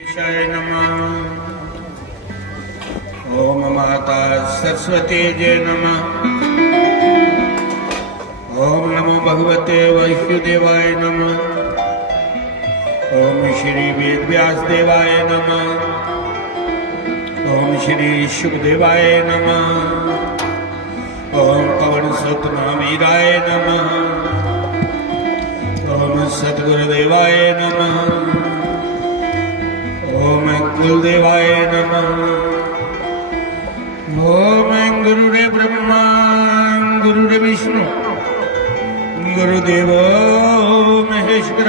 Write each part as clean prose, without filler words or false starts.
नमः। ओम माता सरस्वती जय नमः। ओम नमो भगवते वासुदेवाय नमः। ओम श्री वेद व्यास देवाय नमः। ओम श्री शुकदेवाय नमः। ओम पवन सुत महावीराय नमः। ओम सद्गुरुदेवाय नमः। ओम कुलदेवाय नमः। ओम गुरुदेव ब्रह्मा गुरुदेव विष्णु गुरुदेव महेश्वर।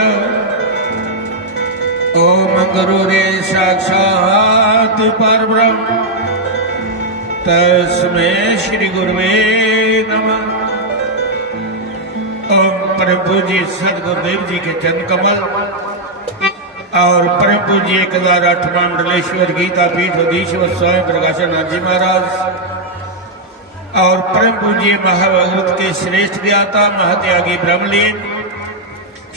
ओम गुरुरे साक्षात् परब्रह्म तस्मै श्री गुरुवे नमः। ओम परम पूज्य सदगुरुदेव जी के चरण कमल और परम पूज्य 1008वां मंडलेश्वर गीता पीठ अधीश्वर स्वामी प्रकाशानंद जी महाराज और परम पूज्य महाभागवत के श्रेष्ठ ज्ञाता महात्यागी ब्रह्मलीन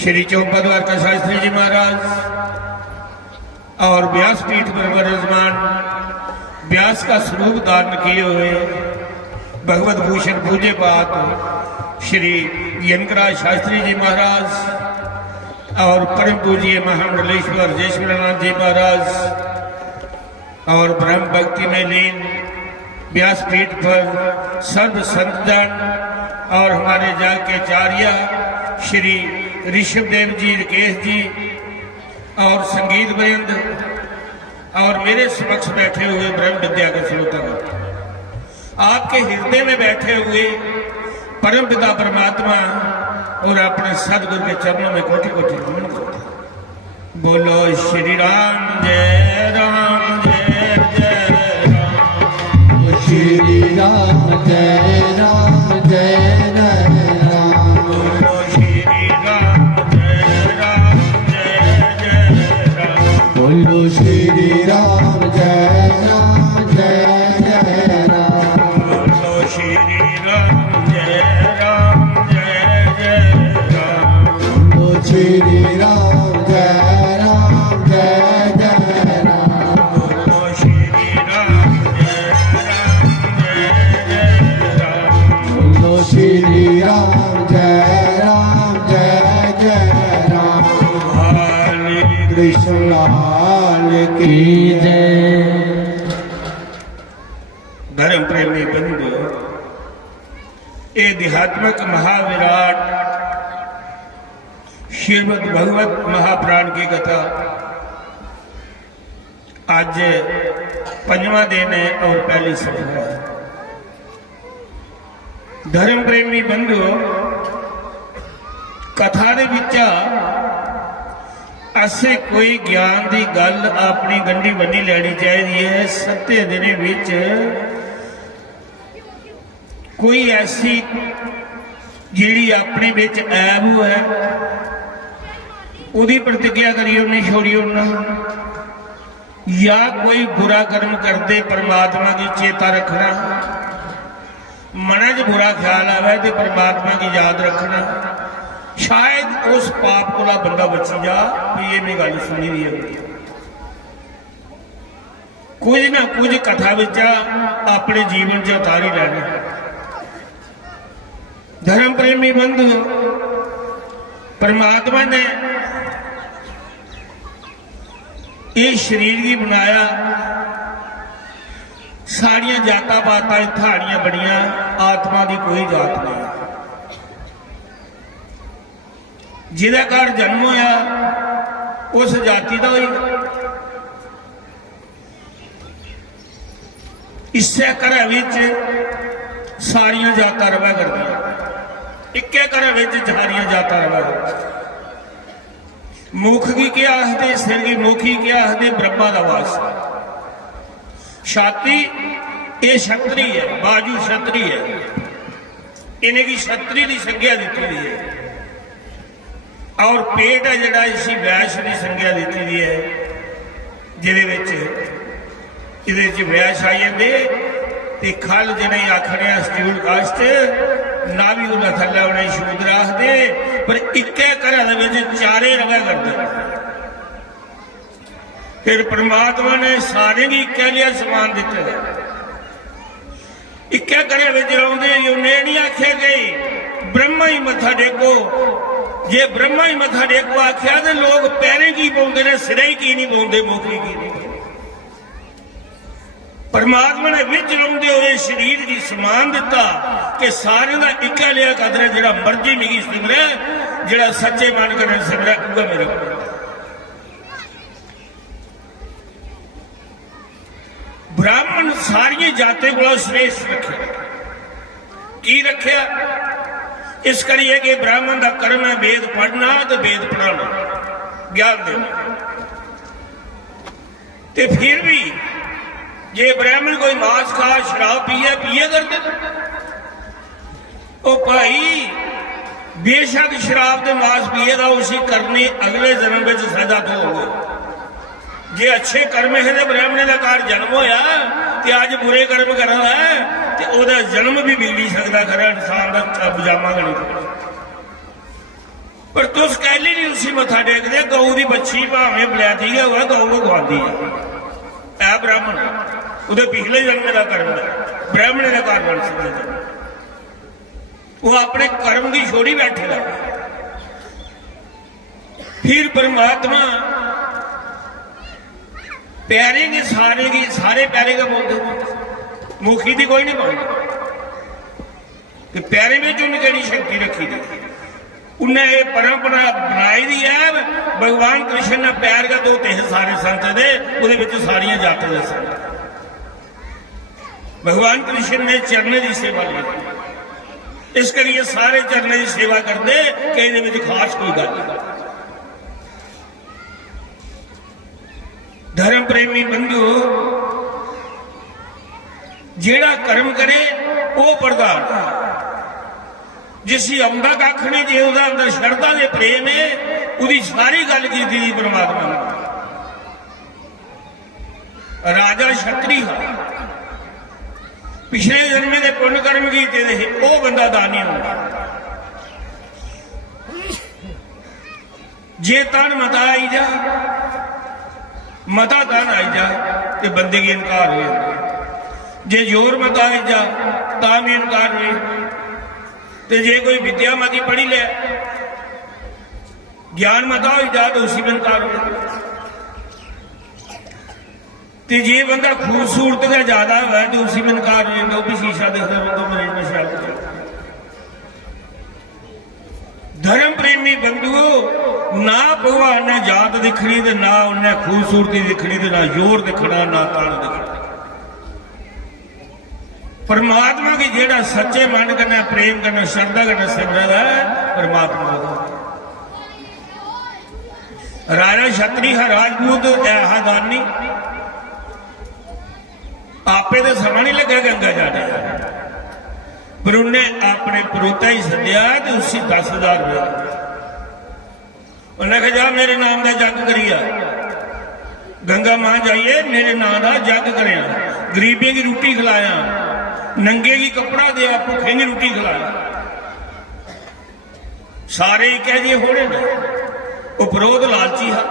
श्री चौपद द्वारका शास्त्री जी महाराज और व्यासपीठ पर विराजमान व्यास का स्वरूप धारण किए हुए भगवत भूषण पूज्य पात श्री यंकराज शास्त्री जी महाराज और परम पूज्य महामंडलेश्वर जयेश्वरनाथ जी महाराज और ब्रह्म भक्ति में लीन व्यासपीठ पर सर्व संतजन और हमारे जाग के आचार्य श्री ऋषभदेव जी राकेश जी और संगीत वृंद और मेरे समक्ष बैठे हुए ब्रह्म विद्या के श्रोता आपके हृदय में बैठे हुए परम पिता परमात्मा और अपने सदगुरु के चरणों में कोटि कोटि नमन करता। बोलो श्री राम जय राम जय जय राम। श्री राम जय राम जय राम। बोलो श्री राम जय राम जय जय राम। बोलो श्री राम जय राम जय राम। बोलो श्री राम जय राम जय जय राम। बोलो श्री राम जय राम जय राम। बोलो श्री राम जय राम जय जय राम। बोलो श्री राम जय राम जय राम। हरे कृष्ण लाल की जय। धर्म प्रेमी बंधु आध्यात्मिक महाविराट श्रीमद भगवत महापुराण की कथा आज 5वां दिन है और पहली सभा है। धर्म प्रेमी बंधु कथा दे विच असे कोई ज्ञान की गल अपनी गंढी बनी लैनी चाहिए है। 7 दिन विच कोई ऐसी जिहड़ी अपने विच ऐब है उहदी प्रतिज्ञा करियो नहीं छोड़ियो ना, या कोई बुरा कर्म करते परमात्मा की चेता रखना, मन च बुरा ख्याल आवे तो परमात्मा की याद रखना, शायद उस पाप को बंदा बची जा। भी ये मैं गल सुनी दी है। कुछ ना कुछ कथा विच अपने जीवन च उतारी लेना। धर्म प्रेमी बंधु परमात्मा ने ये शरीर भी बनाया, सारिया जाता पाता थाड़ियां बड़िया, आत्मा की कोई जात नहीं। जिहदा घर जन्म होया उस जाति का ही इसे घर सारिया जाता रहा करदियां, इक्के घर सारिया जाता रहा। मुख की क्या आखदे, सिर की मुखी क्या आखदे, ब्रह्मा का वास। छाती ये छतरी है, बाजू छतरी है, इन्हें की छतरी की संज्ञा दी हुई है। और पेट है जड़ा इसी वैश की संज्ञा दी हुई है, जिहदे वैश आ जाते ते खल जिन्हें आखने स्टूल कास्ट ना भी उन्हें थल्ले उन्हें शूद्र आखदे, पर इक्के घर चारे रहा करते। फिर परमात्मा ने सारे की इक्के लिया समान दिते इक्के घरे में रौंदे उन्हें नहीं आखे गई ब्रह्मा ही मत्था टेको जे ब्रह्मा ही मत्था टेको आख्या तो लोग पैरे की पाउंदे ने सिरे की नहीं पाउंदे मुखी की नहीं परमात्मा ने विच रौंदे हुए शरीर की समान दिता कि सारे का इक्का लिया कदर है जिहड़ा मर्जी मिगी सिमरे जिहड़ा सच्चे मन करे सिमरे उगा मेरा ब्राह्मण सारी जाते को श्रेष्ठ रखे की रखिया इस करिए कि ब्राह्मण का कर्म है वेद पढ़ना तो वेद पढ़ाना ज्ञान देना ते फिर भी जे ब्राह्मण कोई मांस खा शराब पिए करते ओ भाई बेशक शराब के मांस पिए का उसी करनी अगले जन्म में सजा तो होगा जे अच्छे कर्म है तो ब्राह्मण का घर जन्म होया ते अज बुरे कर्म कर रहा है ते ओदा जन्म भी बिगड़ी सकता खरा इंसान का पजामा गणी पर तुस कहली नहीं उसी मत्था टेकते गऊ की बच्ची भावें बलैती है वह गऊ को खुआती है ब्राह्मण उहदे पिछले जन्म का कर्म है ब्राह्मण का घर बन सकता वो अपने कर्म की छोड़ी बैठेगा फिर परमात्मा प्यारे के सारे प्यारे का बोलते मुखी की कोई नहीं बोलता कि प्यारे में जो केड़ी शक्ति रखी थी उन्हें ये परंपरा बनाई दी है भगवान कृष्ण ने प्यार का दो ते सारे संत दे उहदे सारिया जात दे संत भगवान कृष्ण ने चरण की सेवा ली इस करिए सारे चरण की सेवा करते कि ये खास कोई गल नहीं धर्म प्रेमी बंधु जेड़ा कर्म करे वो प्रधान जिसी आंदा कख नहीं जे उसका अंदर श्रद्धा दे प्रेम है उसकी सारी गल की थी परमात्मा ने राजा क्षत्रिय पिछले जन्मे के पुण्य कर्म किए वो बंदा दानी होगा जे तन मता आई जा मता तन आई जा तो बंदे की इनकार हो जाता जे जोर मता आई जा ता भी इनकार हो तो जे कोई विद्या मती पढ़ी ले ज्ञान मता हो जा तो उसी में इनकार हो तो जे बंदा खूबसूरत का ज्यादा है तो उसी में इनकार हो जाता भी शीशा देखता बंदा मेरे नशा धर्म प्रेमी बंधुओं ना भगवान ने जात दिखनी तो ना उन्हें खूबसूरती दिखनी तो ना जोर दिखना ना ताल दिखना परमात्मा की जेड़ा सच्चे मन करना प्रेम करना श्रद्धा करना सिमरन है परमात्मा राजा क्षत्रिय राजपूत दानी आपे तो समा नहीं लगा गंगा जाने पर उन्हें अपने परोता ही सद्या तो उसी 10,000 रुपया उन्हें कहा जा मेरे नाम का जग करिया गंगा मां जाइए मेरे नाम का जग करिया गरीबे की रोटी खिलाया नंगे की कपड़ा दिया भुखे की रोटी खिलाया सारे कह दिए होने ने उपरोध लालची है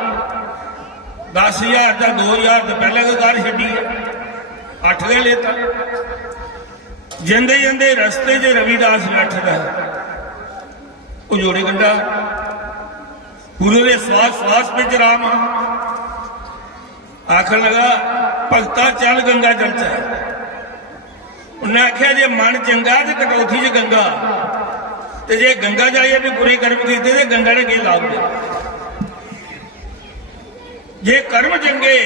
10,000 का 2,000 तो पहले को घर छी है 8 गए लेता जिंदे जिंदे रस्ते च रविदास बैठता वो जोड़े गंडा पूरे श्वास श्वास में राम आखन लगा भगता चल गंगा चलचा उन्हें आख्या जे मन चंगा तो कटौती च गंगा तो जे गंगा जाइए भी बुरे कर्म किए तो गंगा ने की लाभ दे जे कर्म चंगे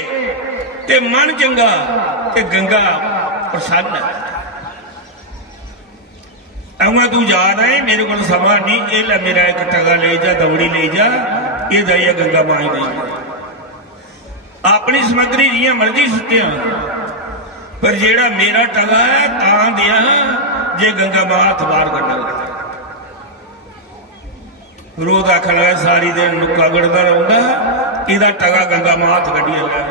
ते मन चंगा ते गंगा प्रसन्न है अवा तू याद है मेरे को समा नहीं ये ला मेरा एक टगा ले जा दौड़ी ले जा ये दई गंगा माई दई अपनी समग्री जियां मर्जी सुटिया पर जेड़ा मेरा टगा है तां दिया जे गंगा मां हथ बाहर करना रोज आख लगा सारी दिन नुक्का गड़दा रहता इहदा टगा गंगा मां हथ कढ़िया लै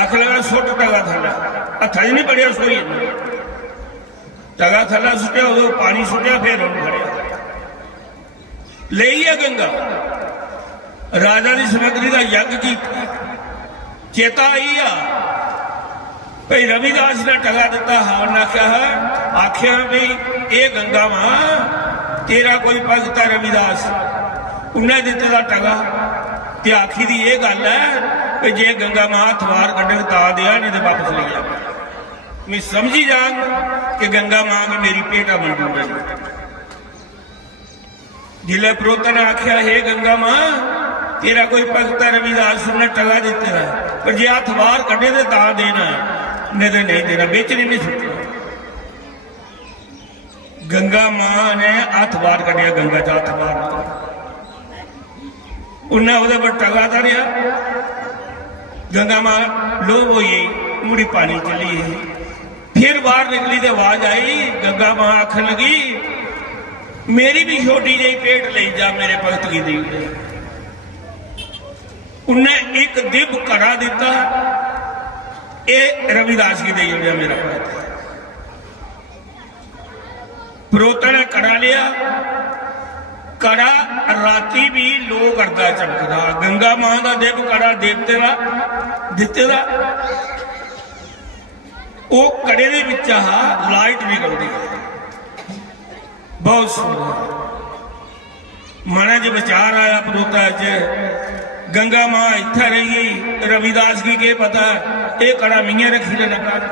आख लगा सुट टगा थला हथा च नहीं पड़िया सोई टगा थला सुटिया उदो पानी सुटिया फिर उन्हें फड़िया ले गंगा राजा की समग्री का यज्ञ किया चेता आई आ भाई रविदास ने टगा दिता हार ना क्या है आख्या भी ये गंगा मां तेरा कोई भगत है रविदास उन्हें दिते दा टगा ते आखी दी ये गल है कि जे गंगा मां थवार कड्ढे ता दिया नहीं तो वापस ले गया मैं समझी जान कि गंगा मां की मेरी पेटा मंजूर है जिले प्रोता ने आख्या हे गंगा मां तेरा कोई भगत है रविदास ने टगा दिते है पर जे हथ बाहर कड्ढे तो ता देना नहीं तो नहीं देना बिच नहीं सुटना गंगा मां ने हथ बाहर कड्ढिया गंगा च हथ बाहर उन्हें वो पर टगा धरिया गंगा मां लोभ हुई मुड़ी पानी चली फिर बाहर निकली तो आवाज आई गंगा मां आखन लगी मेरी भी छोटी जी पेट ले जा मेरे भगत की दी उन्हें एक दिव कड़ा दिता ये रविदास की दे मेरा भगत प्रोता ने कड़ा लिया कड़ा राती भी लो करता चमकदा गंगा मां का दिव कड़ा देवते का दिते का वो कड़े दे विच लाइट निकलती बहुत सुंदर मना च विचार आया प्रोता च गंगा मां इत्थे रही रविदास की के पता ये कड़ा मियां रखी लेना कर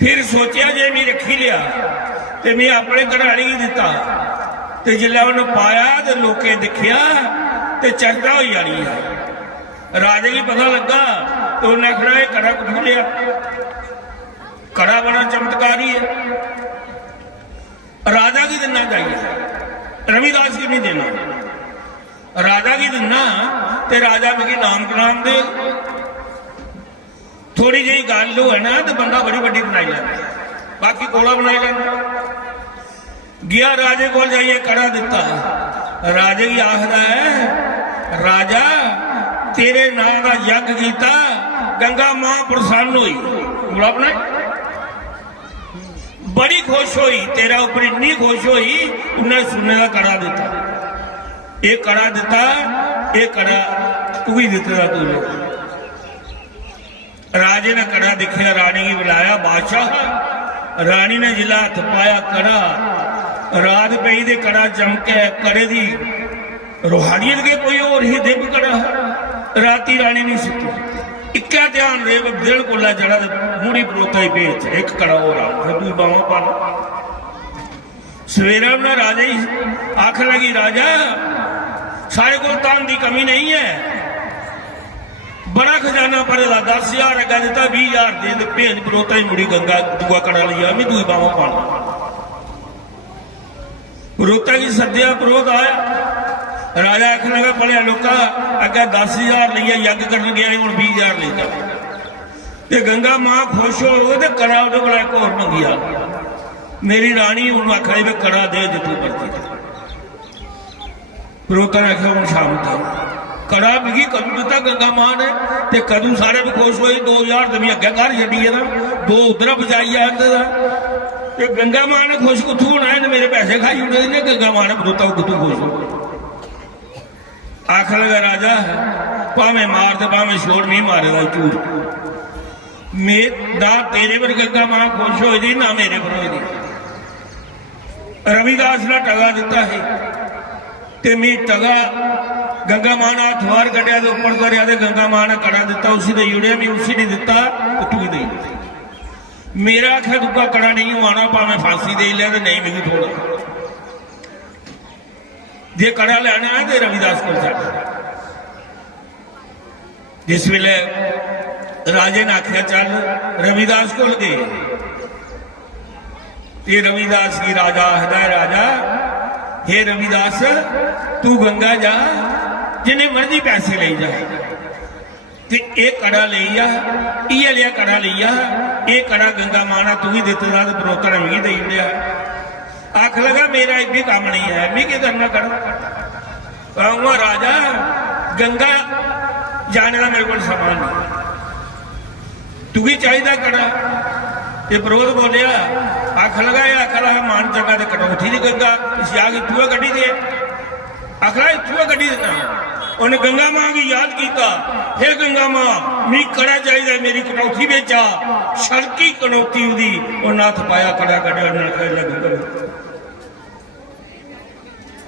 फिर सोचा जे मैं रखी लिया तो मैं अपने घराड़ी ही दिता तो जिला उन्हें पाया तो लोके दिखिया तो चर्चा हो जानी है राजे की पता लगा तो उन्हें आखना ये कड़ा कुछ लिया कड़ा बड़ा चमत्कारी है राजा की देना चाहिए रविदास की नहीं देना राजा की देना तो राजा मेरी नाम कलाम दे थोड़ी जी गल हो है ना तो बंदा बड़ी बड़ी बनाई लेना बाकी कोला बनाई लेना गया राजे को जाइए कड़ा दिता राजे की आखदा है राजा तेरे नाम का यज्ञ किया गंगा मां प्रसन्न हुई बोला अपना बड़ी खुश हुई तेरा ऊपर इन्नी खुश हुई उन्हें सुनने का कड़ा दिता ये कड़ा दिता ये कड़ा तू ही दिता तूने राजे ने कड़ा दिखा रानी की बुलाया बादशाह रानी ने जिला हथ पाया कड़ा रात पई दे कड़ा चमके कड़े दी रूहानियत के कोई और ही दिव कड़ा राती रानी नहीं सुती इक्का ध्यान रे बिल्कुल जड़ा मुड़ी परोता ही पेच एक कड़ा हो रहा दू बावा पा सवेरा ना राजा ही आख लगी राजा सारे को तान की कमी नहीं है बड़ा खजाना परेगा 10,000 अगर दिता 20,000 दे भेज परोता ही मुड़ी गंगा दूआ कड़ा लिया मैं दूई बावा पाना परोता की सद्या परोत आया राजा आखन लगा पढ़िया लोका अगर 10,000 लिया यज्ञ करने गया हूँ 20,000 लेता ते गंगा मां खुश हो तो कड़ा वो बड़ा एक और मंगिया मेरी रानी उन्होंने आखा भी कड़ा दे जितू करती परोता ने आखिया हूँ शाम तक कड़ा मिगी कदू दिता गंगा मां ने ते कदू सारे भी खुश हुए 2,000 तो मैं अगे घर छी है ना 2 उधर बचाई है गंगा मां ने खुश कुछ होना है मेरे पैसे खाई उड़े ने गंगा मां ने परोता कुछ खुश हो आख लगा राजा भावे मार दे भावे छोड़ नहीं मारेगा झूठ मेरा तेरे पर गंगा मां खुश हो ना मेरे पर हो रविदास ने टगा दिता है ते मैं टगा गंगा मां ने हथवार कटिया तो ऊपर कर गंगा मां ने कड़ा दिता उसी ने जुड़िया मैं उसी ने दिता तू ही दे मेरा आख्या दूका कड़ा नहीं आना भावे फांसी दे लिया तो नहीं मिली थोड़ा जे कड़ा लेना है तो रविदास को जिस वेले राजे ने आख्या चल रविदास को गए ये रविदास की राजा आखदा राजा हे रविदास तू गंगा जा जिन्हें मर्जी पैसे ले जा एक कड़ा ले जा ये लिया कड़ा लिया ये कड़ा गंगा माना तू ही दिता तो परोता ने भी दे दिया आख लगा मेरा एक भी काम नहीं है मैं क्या करना कड़ा कहूँगा राजा गंगा जाने का मेरे को सामान नहीं तू भी चाहिए कड़ा ये विरोध बोलिया आख लगा ये आख लगा मान चंगा तो कटौती नहीं गंगा इस आग इतुआ कड्डी दे आखला इतुआ कड्डी देना उन्हें गंगा मां की याद किया, हे गंगा मां मी कड़ा चाहिए मेरी कटौती बेच आ। सड़की कटौती उदी और नाथ पाया कड़ा कड़िया लग।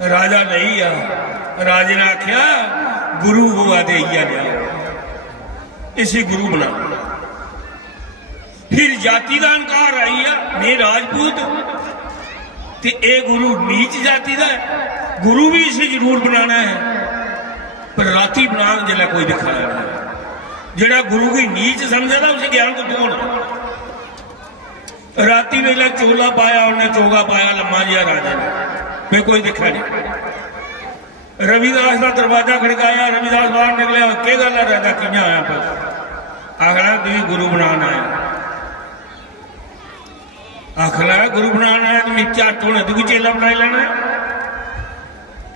राजा नहीं आ, राजे ने आख्या गुरु हुआ दे लिया, इसे गुरु बना। फिर जाति का अहंकार आई है, मैं राजपूत ते ए गुरु नीच जाति का, गुरु भी इसे जरूर बनाना है, पर राती बना जिला कोई दिखा लेना। जरा गुरु की नीच समझा था उसे ज्ञान को कौन। राती वेला चोला पाया, उन्हें चोगा पाया लम्मा जिया राजा ने, मैं कोई दिखा नहीं। रविदास का दरवाजा खड़काया, रविदास बाहर निकले, क्या गल है राजा किया आया पर। आखना तुम गुरु बनाना है, आखला गुरु बनाना है तो मैं झट होने तू भी चेला बना लेना,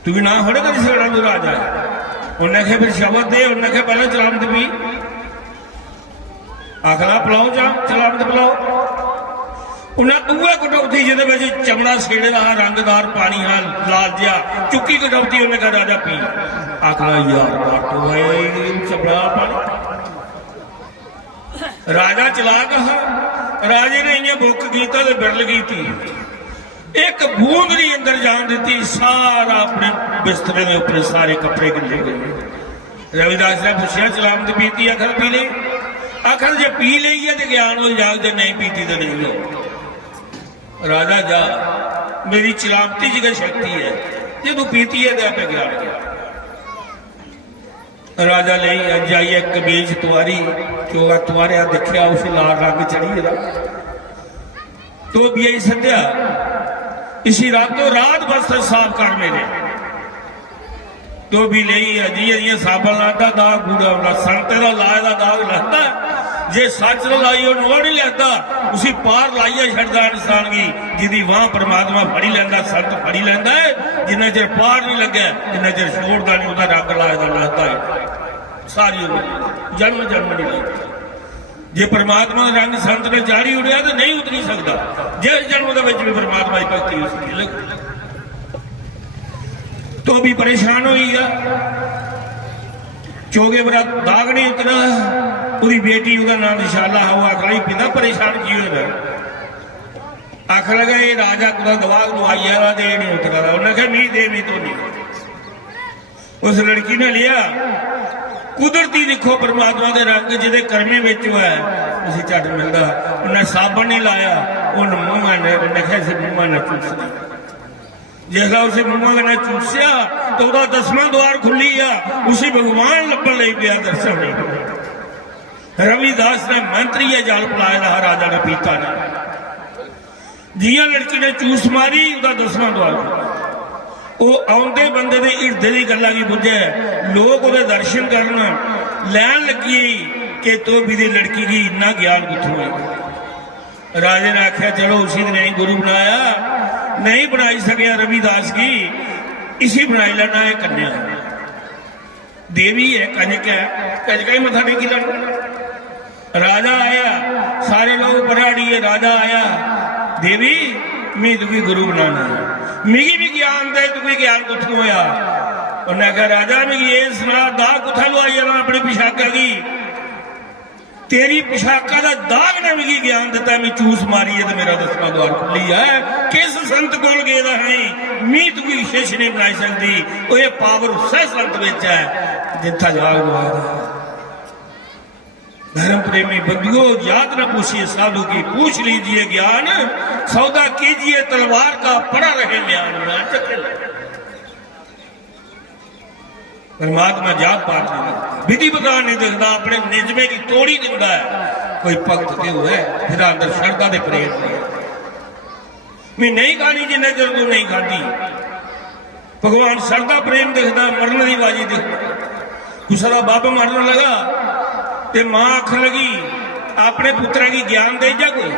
तू भी ना थोड़े कर सकता तू राजा है। उन्हें आखे फिर शब्द दे, उन्हें आखे पहले चलामत पी। आखला पिलाओ चलामत पिलाओ। उन्हें उहे कटौती जिद चमड़ा सेड़े का रंगदार पानी हाँ लाल जिहा चुकी कटौती, उन्हें कहा राजा पी। आखला यार चमड़ा पानी। राजा चला कहा, राजे ने इन्हें बुक किया तो बिरल की थी, एक बूंद नहीं अंदर जान दी, सारा अपने बिस्तरे के ऊपर सारे कपड़े गिले गए। रविदास ने पूछा चलामत पीती, आखर पी ली। आखर जो पी ली है तो ज्ञान हो जाग, जो नहीं पीती तो नहीं हो। राजा जा, मेरी चलामती जी की शक्ति है, जो तू पीती है तो आप ज्ञान गया। राजा ले जाइए कमीज तुआरी, चोगा तुआरिया देखिया उस लाल रंग चढ़ी तो भी यही सद्या, इसी रातों रात बस्तर साफ कर मेरे। तो भी ले अजी अजी साबन लाता दाग कूड़ा होना, संते का लाए का दाग लगता, जे सच लाई वो नहीं लगता, उसी पार लाइए छड़ता इंसान की, जिंदी वहां परमात्मा फड़ी लेंदा, संत फड़ी लेंदा है। जिन्ना चिर पार नहीं लगे जिन्ना चिर छोड़ता नहीं, उसका रंग लाए का लगता है सारी उम्र, जन्म जन्म नहीं लगता। जे परमात्मा रंग संत ने चाड़ी उड़िया तो नहीं उतरी सकता, जिस जन्म भी परमात्मा की भक्ति उसकी लग। तो भी परेशान हुई है, चोगे बड़ा दाग नहीं उतरा, पूरी बेटी उसका नाम निशाला है, वो आखिर पिता परेशान की हो। आखिर लगा ये राजा को दवाग दवाई है दे नहीं उतरा, उन्हें कहा नहीं दे, नहीं तो नहीं। उस लड़की ने लिया, कुदरती देखो परमात्मा के रंग जिदे कर्मे बेच हुआ है उसे झट मिलता। उन्हें साबन नहीं लाया, उन्हें मुंह नखे से मुंह न चूसना, जैसा उसे मुंह ने चूसिया तो वह 10वां द्वार खुली आ, उसी भगवान लभन लग पिया, दर्शन नहीं। रविदास ने मंत्री जल पिलाया रहा, राजा ने पीता ने, जिया लड़की ने चूस मारी, वह 10वां द्वार खुला। वो आउंदे बंदे दे हिरदे दी गल्लां की बुझे, लोग उहदे दर्शन करन लैन लगी कि तो भी दी लड़की की इन्ना ज्ञान कित्थों है। राजे ने आख्या चलो उसी दिन नहीं गुरु बनाया, नहीं बनाई सके रविदास की, इसी बनाई लेना है कन्या। देवी है, कंजक है, कंजका ही मथा टेकी लेना। राजा आया, सारे लोग बराड़ी है, राजा आया, देवी मैं तुझे गुरु बनाना है, मिगी भी ज्ञान दे, तुझे ज्ञान कुत्थों होया। उन्हें कहा राजा मिगी ये सुना, दाग कुत्था लुआई जाना अपनी पोशाका की, तेरी पोशाका का दाग ने मिगी ज्ञान दिता, मैं चूस मारी है तो मेरा 10वां द्वार खुली है। किस संत कोल गेदा है, मैं तुझे शिश नहीं बनाई सकती, वो ये पावर उस संत विच है जिथा जाग लुआया। धर्म प्रेमी बंदियों याद न पूछिए साधु की, पूछ लीजिए ज्ञान, सौदा कीजिए तलवार का, पड़ा रहे म्यान। परमात्मा जात पात नहीं, विधि विधान नहीं देखता, अपने निजमे की तोड़ी दिखता है। कोई भगत क्यों है फिर अंदर श्रद्धा के प्रेम नहीं, मैं नहीं खानी जिन्हें चर तू नहीं खाती। भगवान श्रद्धा प्रेम दिखता, मरने की बाजी दिखता। दूसरा बाबा मरने लगा ते मां आख लगी अपने पुत्रा की ज्ञान दे जा कोई,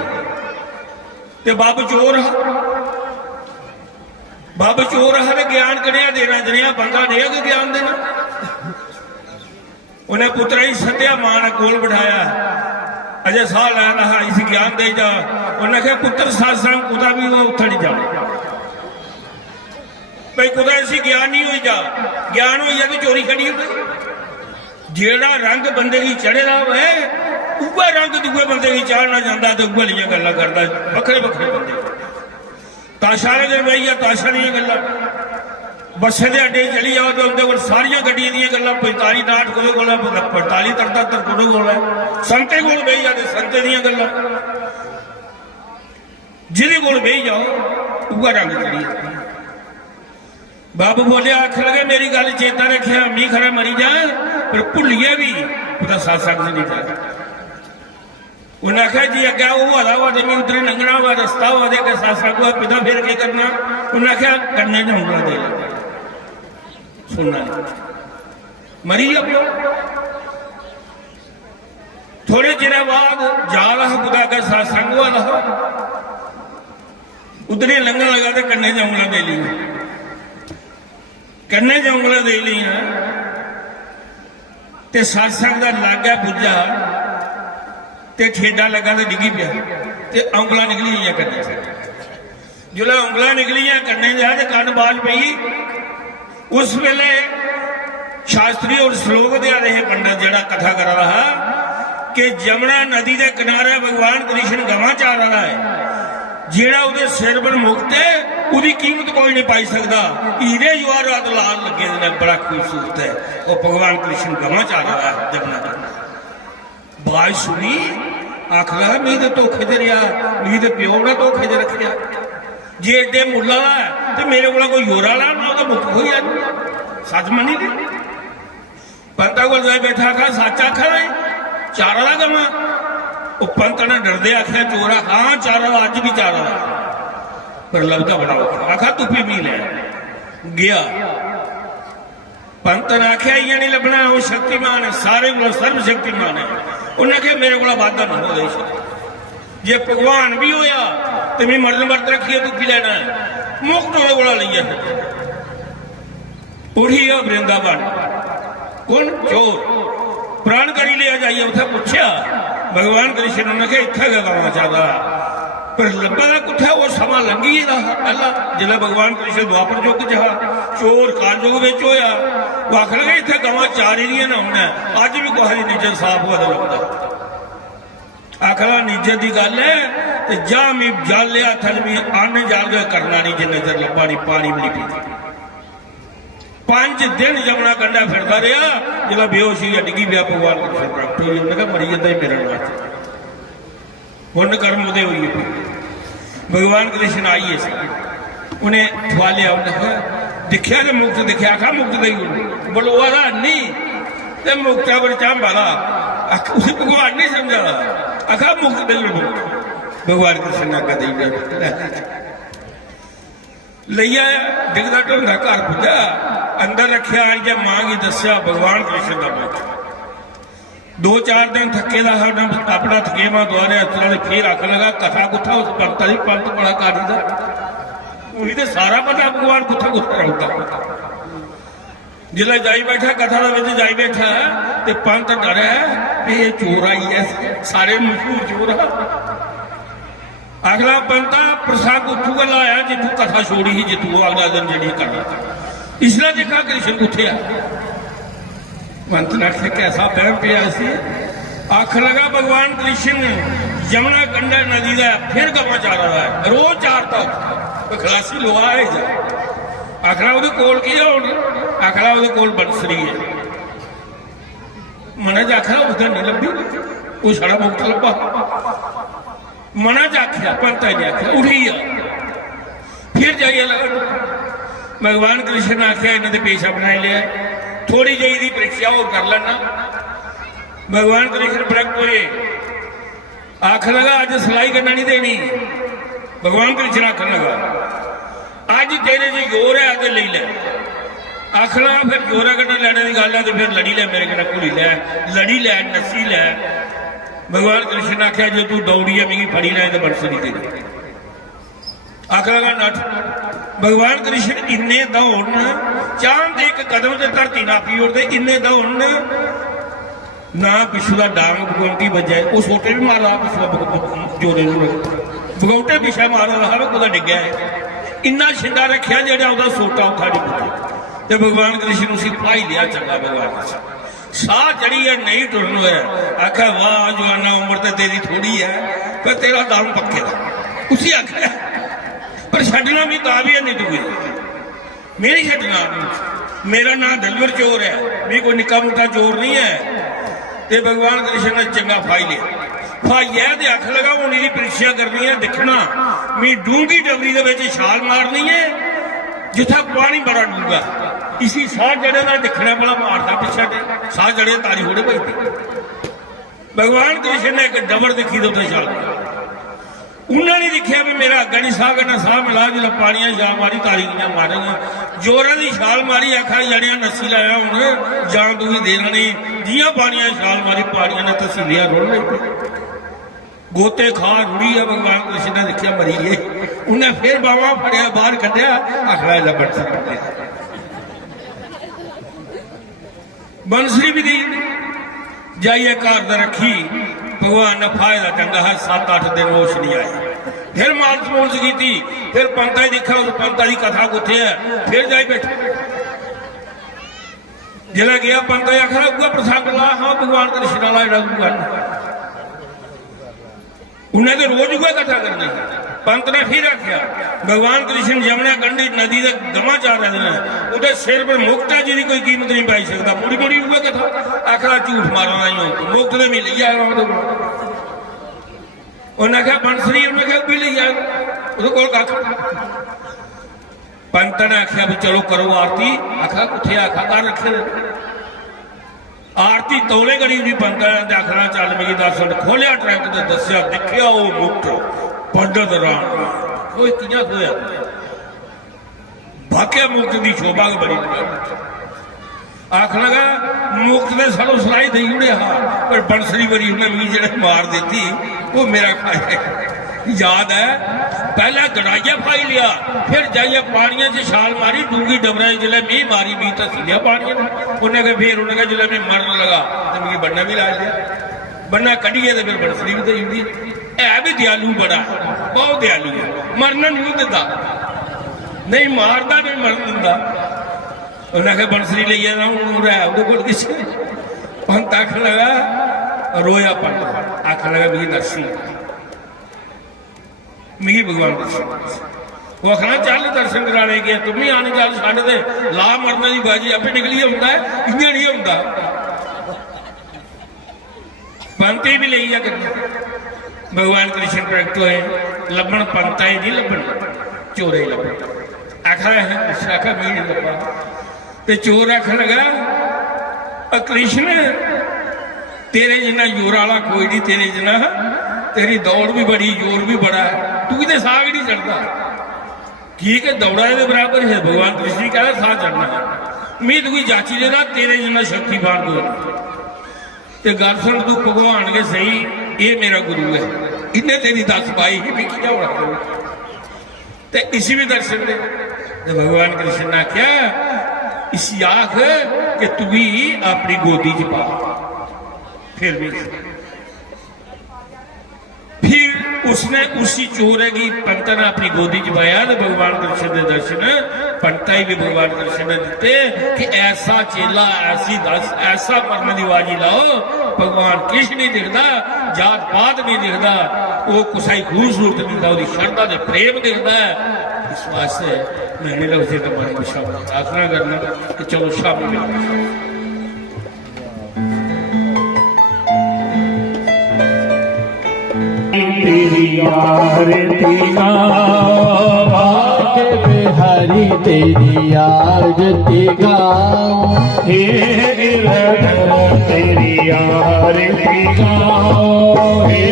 ते बाब चोर है, बाब चोर है तो ज्ञान कड़िया देना, जनिया बंदा देगा कि ज्ञान देना। उन्हें पुत्रा ही सद्या, मां ने कोल बिठाया, अजय साह लै रहा इस ज्ञान दे जा। उन्हें कहा पुत्र सत्संग उदा भी वो उठ नहीं जाए। भाई कुछ ऐसी ज्ञान नहीं हुई जा, ज्ञान हो जाए तो चोरी खड़ी हो। जेड़ा रंग बंदे की चढ़ेदा है उह रंग दूए बंदे की चाढ़ना चाहता तो उह लिया गल्लां करदा, वखरे वखरे बंदे। ताशा वाले दिन बही ताशा दी गल्लां, बस्से के अड्डे चली जाओ तो उनके कोल सारियां गड्डियां दी गल्लां, 45 60 कोले कोल 45 73 कोले कोल है, संते कोल बही जाते संते दी गल्लां, जिहदे कोल बही जाओ उह रंग चढ़ी। बाबू बोले आख लगे मेरी गल चेता रखिया, मी खरा मरी जा पर भुलिए भी उसका सत्संग से नहीं था। उन्हें आख्या जी अग्या वो हला हुआ तो मैं उधर लंघना हुआ रस्ता हुआ दे सत्संग हुआ पिता फिर क्या करना। उन्हें आख्या कन्ने च उंगला दे सुनना मरी जा। थोड़े चिर बाद जा रहा खुदा का सत्संग हुआ रहा, उधर ही लंघन लगा तो कन्ने च उंगला दे ली, कन्ने च उंगला दे लिया ते सत्संग का लागा पुजा ते ठेडा लगा तो डिगी पिया ते उंगला निकली हुई कन्ने से। जिसले उंगला निकलियां कन्ने जा तो कन बाज पई। उस वेले शास्त्री और श्लोक दे रहे पंडित जड़ा कथा कर रहा कि जमुना नदी के किनारे भगवान कृष्ण गवां चार रहा है, जेड़ा उहदे सिर पर मुक्त है उसकी कीमत कोई नहीं पाई सकता। हीरे जवाहरात लाल लगे ने, बड़ा खूबसूरत है वो भगवान कृष्ण गवां चार रहा है जमुना नदी। बाज सुनी आख लगा मी तो धोखे दे रहा, मी तो प्यो ने धोखे दे रखिया। जे एडे मुला है तो मेरे को कोई होर वाला ना तो मुक्त हो गया। सच मनी नहीं पंता को जाए बैठा आखा सच आखा नहीं चारा ला गवा। वो पंत ने डरदे आख्या चोरा हाँ चारा अज भी चारा पर लभदा बड़ा औखा। आखा तू पी मी ले गया। पंत ने आख्या इं नहीं लभना, वो शक्तिमान है, सारे को सर्व शक्तिमान है। उन्हें आख्या मेरे को वादा नहीं हो जे भगवान भी होया तो मैं मर्द मर्द रखिए तू की लेना है, मुक्त होने को लिया उठी है वृंदावन। कौन चोर प्राण करी लिया जाइए उसे पूछा भगवान कृष्ण ने कहा इतना गवा चाहता पर लब्बा कुत्था वो समा लंघी अल्लाह जिला भगवान कृष्ण द्वापर युग जहा चोर काल युग में होया वो आख लगे इतने गवा चार ही ना होना अज भी कोई निजर साफ हुआ तो लगता। आखला निजर की गल है तो जा मैं जल लिया थल भी आने जाल गए करना नहीं जिन्ने चर लब्बा नहीं पानी भी नहीं पीता। 5 दिन जमुना कंडा फिरता रहा जिला बेहोश ही डिगी पिया भगवान कृष्ण प्राप्त हुई। उन्हें कहा मरी जाता ही मेरे वास्ते पुण्य कर्म उदय हुई। भगवान कृष्ण आइए उन्हें थवा लिया, उन्हें दिखा तो मुक्त दिखा आखा मुक्त दई बोलो वाला नहीं तो मुक्ता पर चाम वाला उसे भगवान नहीं समझा आखा मुक्त दई भगवान कृष्ण आका दई लिया डिगदा ढोंदा घर पुजा अंदर रखिया आइया मां की दसिया भगवान कृष्ण का मुक्त। 2-4 दिन थके का अपना थकेवा द्वारे अस्त्र फिर आख लगा कथा कुथा उस पंत ही पंत बड़ा कारी था उन्हीं तो सारा पता भगवान कुथा कुथा रहता। जिला जाई बैठा कथा का जाई बैठा तो पंत डरे ये चोर आई है सारे मशहूर चोर अगला पंता प्रसाद उठू वाला आया जितू कथा छोड़ी ही जितू अगला दिन जी करना इसलिए देखा कृष्ण उठे पंत ने आख्या कैसा बहम पिया आख लगा भगवान कृष्ण यमुना कंडा नदी का फिर गवा चार रहा है रोज चारता खलासी लोहा है जा आखला वो कोल की है आखला वो कोल बंसरी है मना च आखला उधर नहीं लभी वो सारा मुक्त लभा मना च आख्या पंता ने आख्या उठी आ फिर जाइए भगवान कृष्ण ने आख्या इन्होंने पेशा बनाई लिया थोड़ी जी की परीक्षा और कर लेना। भगवान कृष्ण प्रकट हुए आख लगा अज सिलाई करना नहीं देनी। भगवान कृष्ण आख लगा अज तेरे जी जोर है अज ले ले आख लगा फिर जोरा करना लैने की गल है तो फिर लड़ी ले मेरे कना घुली लै लड़ी लै नसी लै। भगवान कृष्ण ने आख्या जो तू दौड़ी है मिगी फड़ी लै तो बरसरी तेरी आख लगा नठ। भगवान कृष्ण इन्ने दौड़ चांद एक कदम से धरती नापी उड़ते इन्ने दौड़ ना पिछू का डांग भगवंती बजा वो सोटे भी मार रहा पिछला जोरे भगौटे पिछा मार रहा है कुदा डिग्या है इन्ना छिंडा रखिया जेड़ा उसका सोटा उठा नहीं पता। तो भगवान कृष्ण उसी पाई लिया चंगा भगवान साह चढ़ी है नहीं टुरन होया। आख्या वाह जवाना उम्र तो तेरी थोड़ी है पर तेरा दम पक्के का उसी आख्या पर छड़ना भी ता भी है नहीं तू मेरी छड़ना मेरा नाम दलवर चोर है भी कोई निक्का मोटा चोर नहीं है। तो भगवान कृष्ण ने चंगा फाई लिया फाइया अख लगा हूँ मेरी परीक्षा करनी है देखना मैं डूंगी डबरी के छाल मारनी है जिथा पानी बड़ा डूंगा इसी साह जड़े का दिखना बड़ा मारता पिछा साह जड़े तारी होड़े भाई भगवान कृष्ण ने एक डबर देखी तो छाल उन्होंने नहीं दिखा भी मेरा अग्गा नहीं साह करना साह मिला जो पानिया छाल मारी तारी मारेंगे जोरा की छाल मारी आखा जड़िया नस्सी लाया हूं जान तू ही देना नहीं जिया पानिया छाल मारी पानिया ने तसीलिया रोड़ लग गोते खा रुड़ी है। भगवान कृष्ण ने देखा मरी है उन्हें फिर बाबा फड़िया बाहर कढ़िया आखड़ा लबट बंसरी भी दी जाइए घर द रखी भगवान ने फायदा चंगा है 7-8 दिन होश नहीं आए। फिर मालस मोलस की थी फिर पंता ही दिखा उस पंता की कथा कुथे है फिर जाए बैठे जिला गया पंता आखिर अगुआ प्रसंग ला हाँ भगवान कृष्ण वाला जरा उन्हें तो रोज हुआ कथा करनी पंत ने फिर आख्या भगवान कृष्ण यमुना कंडी नदी के गवा चार रहे हैं उधर सिर पर मुक्ता जी की कोई कीमत नहीं पाई सकता मुड़ी मुड़ी हुआ कथा आखिर झूठ मारना ही हो मुक्त तो मिल ही आया उन्हें आख्या बंसरी उन्हें क्या भी ले आया पंत ने आख्या भी चलो करो आरती आखा कुथे आखा कर रखे आरती तौले करी भी पंत ने आखना चल मेरी दस खोलिया ट्रैक तो दसिया देखिया वो मुक्त पंडित राम कोई किया होया वाकया मुक्त की शोभा बड़ी आख लगा मुक्त ने सारो सलाई दे उड़े हाँ पर बंसरी बरी उन्हें मी जड़े मार देती वो मेरा खाया याद है पहला गड़ाइया फाई लिया फिर जाइए पानिया से छाल मारी डूंगी डबरा जिले मी मारी मी तसीलिया पानिया उन्हें कहा फिर उन्हें कहा जिले में मरन लगा तो मुझे बनना भी ला लिया बनना कढ़िए तो फिर बंसरी भी दे दी है भी दयालु बड़ा बहुत दयालु है मरना नहीं देता नहीं मारता नहीं मरन दिता उन्हें कहा बंसरी ले पंत आख लगा रोया पंत आख लगा भी दसी मिगी भगवान वो आखना चल दर्शन कराने गया तुम ही आने चल छड़ दे ला मरना की बाजी आपे निकली होंगे इं नहीं होंगे पंत भी ले भगवान कृष्ण प्रगट हुए लभन पंता ही नहीं लभन चोरे लभन आखा है आखा मी नहीं लभा तो चोर आख लगा कृष्ण तेरे जिन्ना जोर वाला कोई नहीं तेरे जिन्ना तेरी दौड़ भी बड़ी जोर भी बड़ा है तू तो साग नहीं चढ़ता ठीक है दौड़ा के बराबर है भगवान कृष्ण कहना साह चढ़ना है मैं तू जाची देना तेरे जिन्ना शक्तिवान को ते गल सुन तू भगवान के सही ये मेरा गुरु है इन्हें तेरी दस पाई ही भी क्या होना ते इसी भी दर्शन दे तो भगवान कृष्ण ने क्या इसी आख कि तू भी अपनी गोदी च पा फिर उसने उसी चोरे की पंत ने अपनी गोदी च पाया तो भगवान कृष्ण के दर्शन पंता ही भी भगवान कृष्ण ने दिते कि ऐसा चेला ऐसी दस ऐसा मरने की बाजी लाओ भगवान कृष्ण नहीं दिखता जात पात नहीं दिखता वो कुछ खूबसूरत नहीं दिखता श्रद्धा से प्रेम दिखता है इस वास्ते मैंने लगे तुम्हारी प्रार्थना करना कि चलो शाम में तेरी आरती गाओ हरि तेरी आरती गाओ हे गिरधर तेरी आरती गाओ हे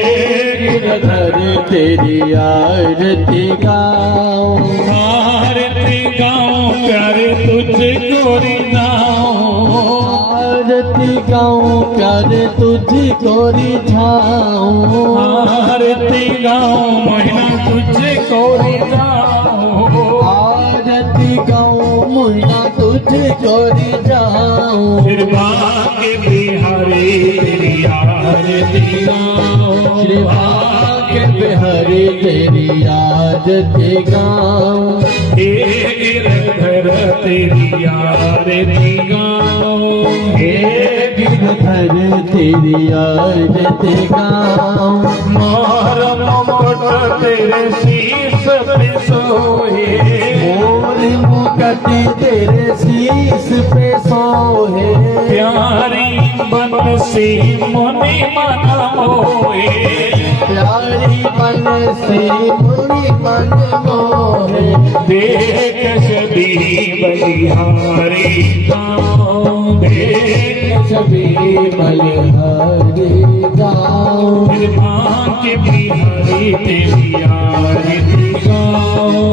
गिरधर तेरी आरती गाओ आरती गाओ प्यारे तुझको रिझाओ आरती गाओ प्यारे तुझको रिझाओ आरती गाओ महीना तुझको रिझाओ आरती गाओ महीना तुझको रिझाओ फिर भाग्य बिहारी तेरी आरती गाओ श्री भाग्य बिहारी तेरी आरती गाऊं हे गिरधर तेरी आरती गाऊं हे गिरधर तेरी आरती गाऊं मोर मुकुट तेरे शीश पे सोहे मोर मुकुट तेरे शीश पे सोहे प्यारी बंसी मुनि मन मोहे प्यारी बंसी मुनि मन मोहे देख छवि बलिहारी गाऊं देख छवि बलिहारी गाऊं मां के बिहारी तेरी आरती गाऊं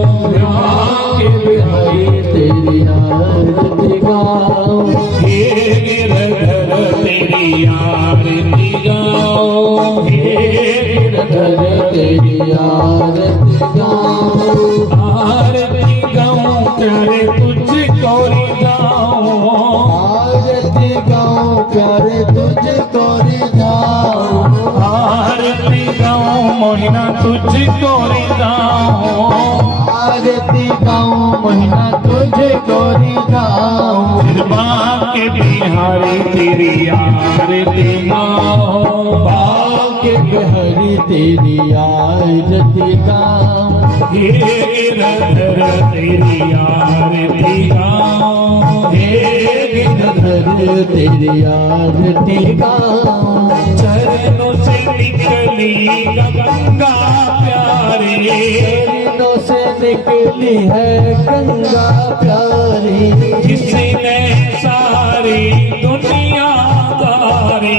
मां के बिहारी तेरी आरती गाऊं हे गिरधर तेरी आरती गाऊं हे गिरधर तेरी आरती गाऊं आरती गाऊं प्यारे तुझको रे गाऊं आरती गाऊं प्यारे तुझको रिझाऊं आरती गाऊं मोहिना तुझको रे गाऊं आरती गाऊं महीना तुझको रिझाऊं मां के बिहारी तेरी आरती गाऊं के बिहारी तेरी आरती गाऊं हे गिरधर तेरी आरती गाऊं हे गिरधर तेरी आरती गाऊं चरणों से निकली गंगा प्यारे चरणों से निकली है गंगा प्यारी जिसने सारी दुनिया तारे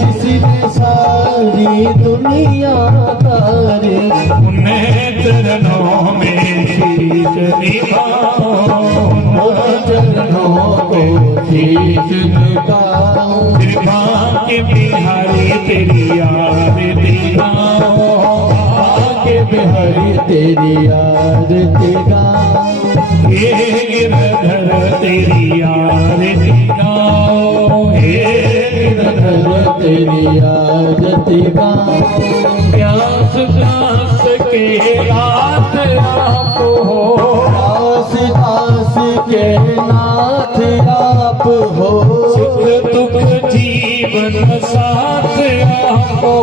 जिसने सारी दुनिया तारे उन्हें चरणों में शीश निभाऊं चरणों को शीश झुकाऊं कृपा के बिहारी तेरी आरती गाऊं के बिहारी तेरी आरती गाऊं हे गिरधर तेरी आरती गाऊं हे गिरधर तेरी आरती गाऊं प्यास प्यास के रात आपको हो दास दास के नाथ आप हो सुख दुख जीवन साथ आपको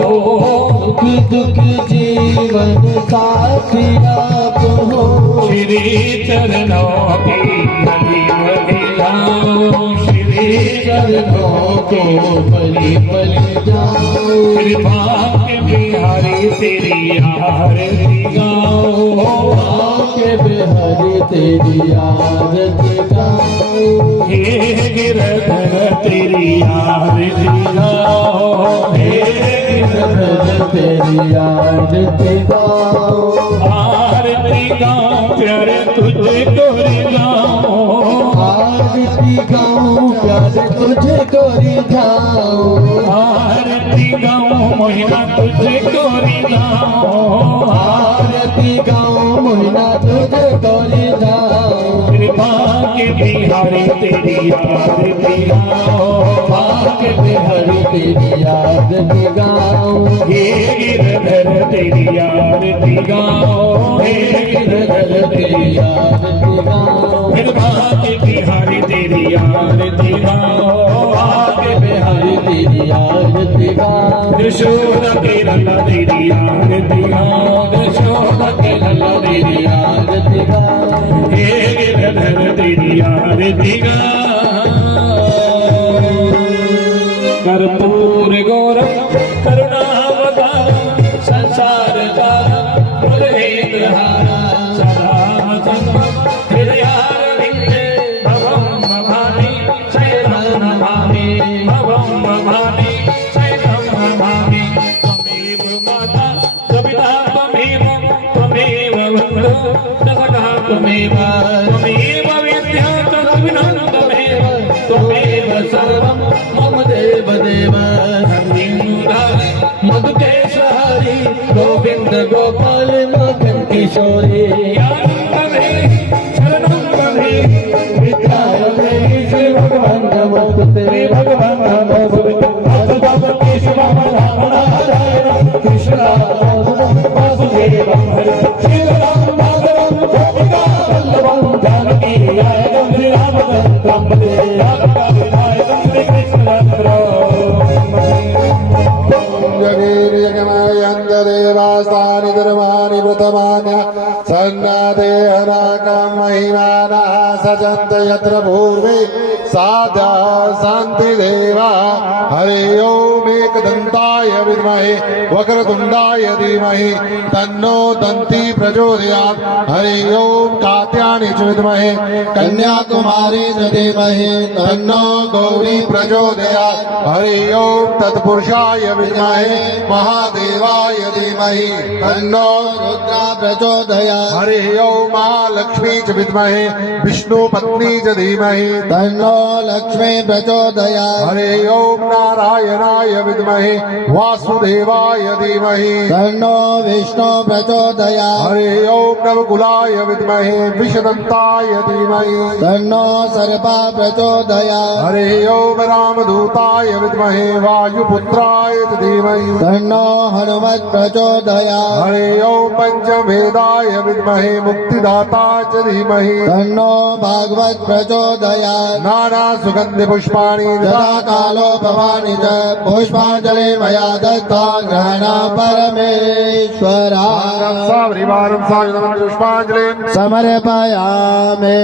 दुख दुख जीवन साथ आप हो श्री चरणों की नदी बलियाऊं श्री चरणों को बलि बलि जाऊं कृपा के बिहारी तेरी आरती गाऊं के बिहारी तेरी आरती गाऊं हे गिरधर तेरी आरती गाऊं हे गिरधर तेरी आरती गाऊं आरती गाऊं प्यारे तुझको रे गाऊं आरती गाऊं प्यारे तुझको रिझाऊं आरती गाऊं मोहिना तुझको रे गाऊं आरती गाऊं मोहिना तुझको रिझाऊं कृपा के बिहारी तेरी आरती गाऊं के बिहारी तेरी आरती गाऊं हे गिरधर तेरी आरती गाऊं हे गिरधर तेरी आरती गाऊं कृपा के बिहारी तेरी आरती गाऊं के बिहारी तेरी आरती गाऊं यशोदा के लल्ला तेरी आरती गाऊं यशोदा के लल्ला तेरी आरती गाऊं हे गिरधर तेरी आरती गाऊं कर्पूर गौरव करुणावतारम संसार तारम बुद्धेन्द्रहारम सदा संगम हृदयारविन्दे भवं भवानी शरणं नमामि भवं भवानी शरणं नमामि त्वमेव माता त्वपिता त्वमेव बन्धुः च सखा त्वमेव विद्या च विनं त्वमेव सर्वं मम देव देव मधुकेश हरि गोविंद गोपाल मगन किशोरी श्री भगवान नमस्ते भगवान नमस्ते कृष्ण वासुदेव यत्र पूर्वे साध्या शांति देवा हरे ओम एकदंताय विद्महे वक्रतुंडाय धीमहि तन्नो दन्ती प्रचोदयात् हरे ओम कात्यायनि च विद्महे कन्याकुमारी च धीमहि तन्नो गौरी प्रचोदयात् हरे ओम तत्पुरुषाय विद्महे महादेवाय धीमहि तन्नो रुद्रा प्रचोदयात् हरे ओम महालक्ष्मी च विद्महे विष्णु पत्नी च धीमहि तन्नो लक्ष्मी प्रचोदयात् हरे ओम नारायणाय विद्महे वासुदेवाय धीमहि तन्नो विष्णु प्रचोदयात् हरे ओम नवकुलाय विद्महे विषदन्ताय धीमहि तन्नो सर्पा प्रचोदयात् हरे ओम रामदूताय विद्महे वायुपुत्राय च धीमहि तन्नो हनुमत् प्रचोदयात् हरे ओम पंचवेदाय विद्महे मुक्तिदाता च धीमहि तन्नो भागवत प्रचोदयात् नाना सुगंधि पुष्पाणि तथा कालोपमानि च पुष्पाञ्जलि मया दत्ता ग्रहण परमेश्वरा पुष्पाञ्जलिं समर्पयामि।